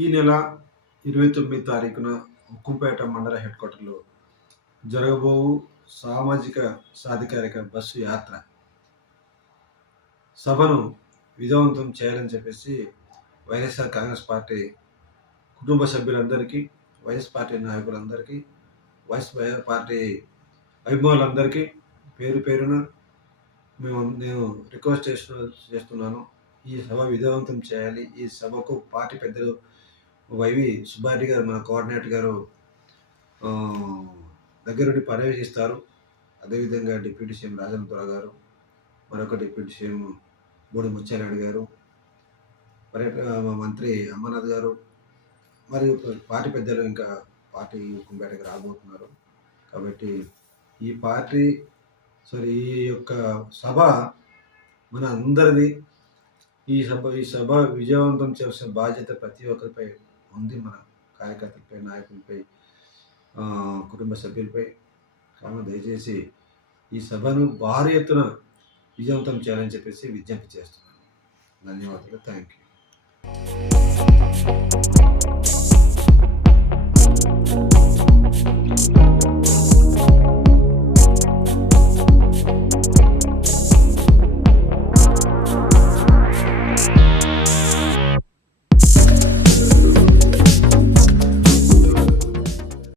ఈ నెల 29 తారీఖున ఉక్కుంపేట మండల హెడ్ క్వార్టర్లో జరగబోవు సామాజిక సాధికారిక బస్సు యాత్ర సభను విజయవంతం చేయాలని చెప్పేసి వైఎస్ఆర్ కాంగ్రెస్ పార్టీ కుటుంబ సభ్యులందరికీ, వైఎస్ పార్టీ నాయకులందరికీ, వైఎస్ పార్టీ అభిమానులందరికీ పేరు పేరున నేను రిక్వెస్ట్ చేస్తున్నాను. ఈ సభ విజయవంతం చేయాలి. ఈ సభకు పార్టీ పెద్దలు వైవి సుబ్బారెడ్డి గారు, మన కోఆర్డినేటర్ గారు దగ్గరుండి పర్యవేక్షిస్తారు. అదేవిధంగా డిప్యూటీ సీఎం రాజేంద్ర గారు, మరొక డిప్యూటీ సీఎం బూడి ముత్యాలరెడ్డి గారు, మంత్రి అమర్నాథ్ గారు, మరియు పార్టీ పెద్దలు ఇంకా పార్టీ కుంపేటకి రాబోతున్నారు. కాబట్టి ఈ యొక్క సభ మన అందరిది. ఈ సభ విజయవంతం చేసిన బాధ్యత ప్రతి ఒక్కరిపై ఉంది, మన కార్యకర్తలపై, నాయకులపై, కుటుంబ సభ్యులపై. కావున దయచేసి ఈ సభను భారీ ఎత్తున విజయవంతం చేయాలని చెప్పేసి విజ్ఞప్తి చేస్తున్నాను. ధన్యవాదాలు. Thank you.